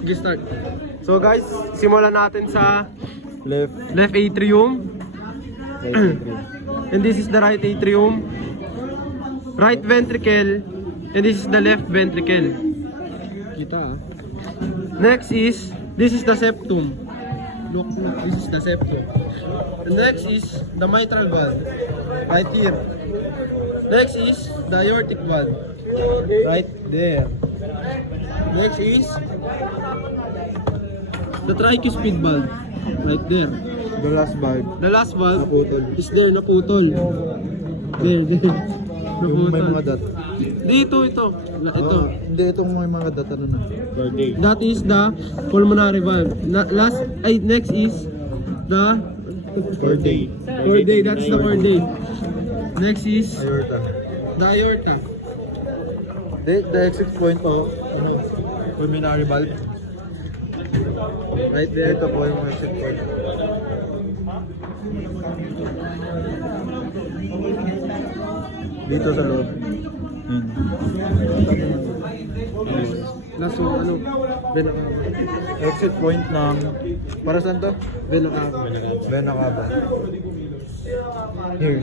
Sige, start. So guys, simulan natin sa Left atrium. atrium. And this is the right atrium. Right ventricle. And this is the left ventricle. Kita Next is, this is the septum. Look, this is the septum. And next is the mitral valve. Right here. Next is the aortic valve. Right there. Next is the tricuspid valve. Right there. The last valve. The last valve Naputol. is there, naputol. There. Yung may Naputol. mga dot. Dito, ito. Ito. Hindi, itong may mga dot ano na. Per day. That is the pulmonary valve. Next is the Per day. per day. That's the per day. Next is Aorta. the aorta. The exit point o pulmonary valve. Right there. Ito po yung exit point. Dito sa loob. Last one, ano? Vena cava. Exit point ng para saan to? Vena cava. Vena cava. Here.